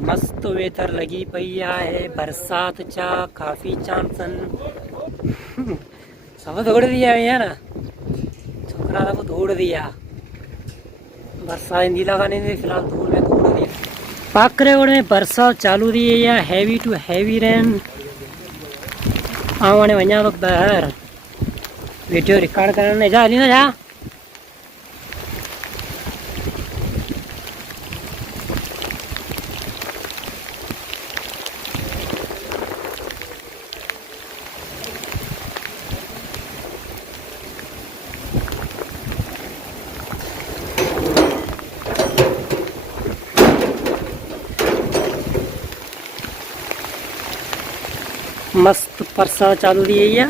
मस्त वेदर लगी पई है, बरसात चा काफ़ी चांसन सब दौड़ दिया यार, छोकरा सब दौड़ दिया। बरसात ईंदी लॻाने दे फिलहाल धूल में दौड़ दिया। पाकरेगढ़ में बरसात चालू थी है, हैवी टू हैवी रेन। आने वञा तो ॿाहिरि वीडियो रिकॉर्ड करण जा हली न जा। मस्त बरसात चालू थी है।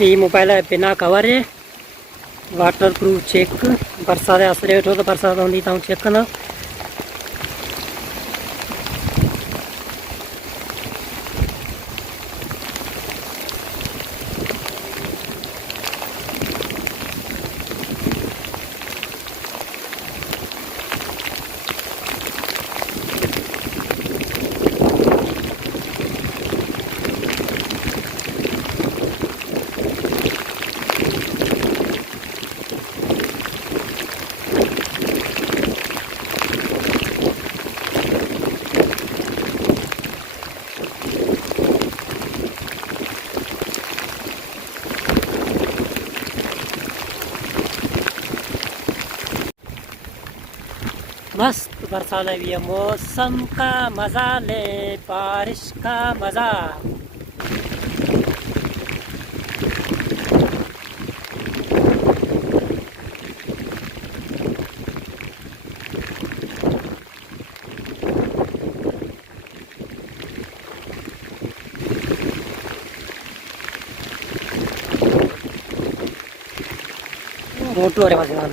ये मोबाइल है बिना कवर है, वाटर प्रूफ चेक। बरसात आसरे वेठो तो बरसात आंदी तो चेक कंदा। मस्त बरसात भी है, मौसम का मजा ले, बारिश का मजा। मोटू अरे मजा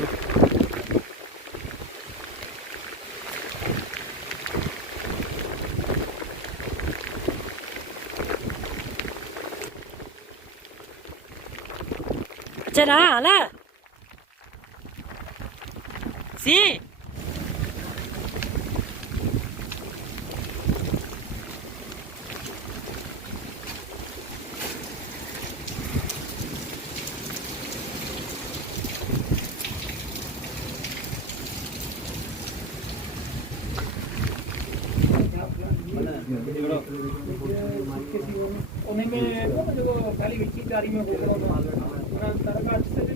चला हाला सी उन्हें में जो खाली विची गाड़ी में बोल रहा हूँ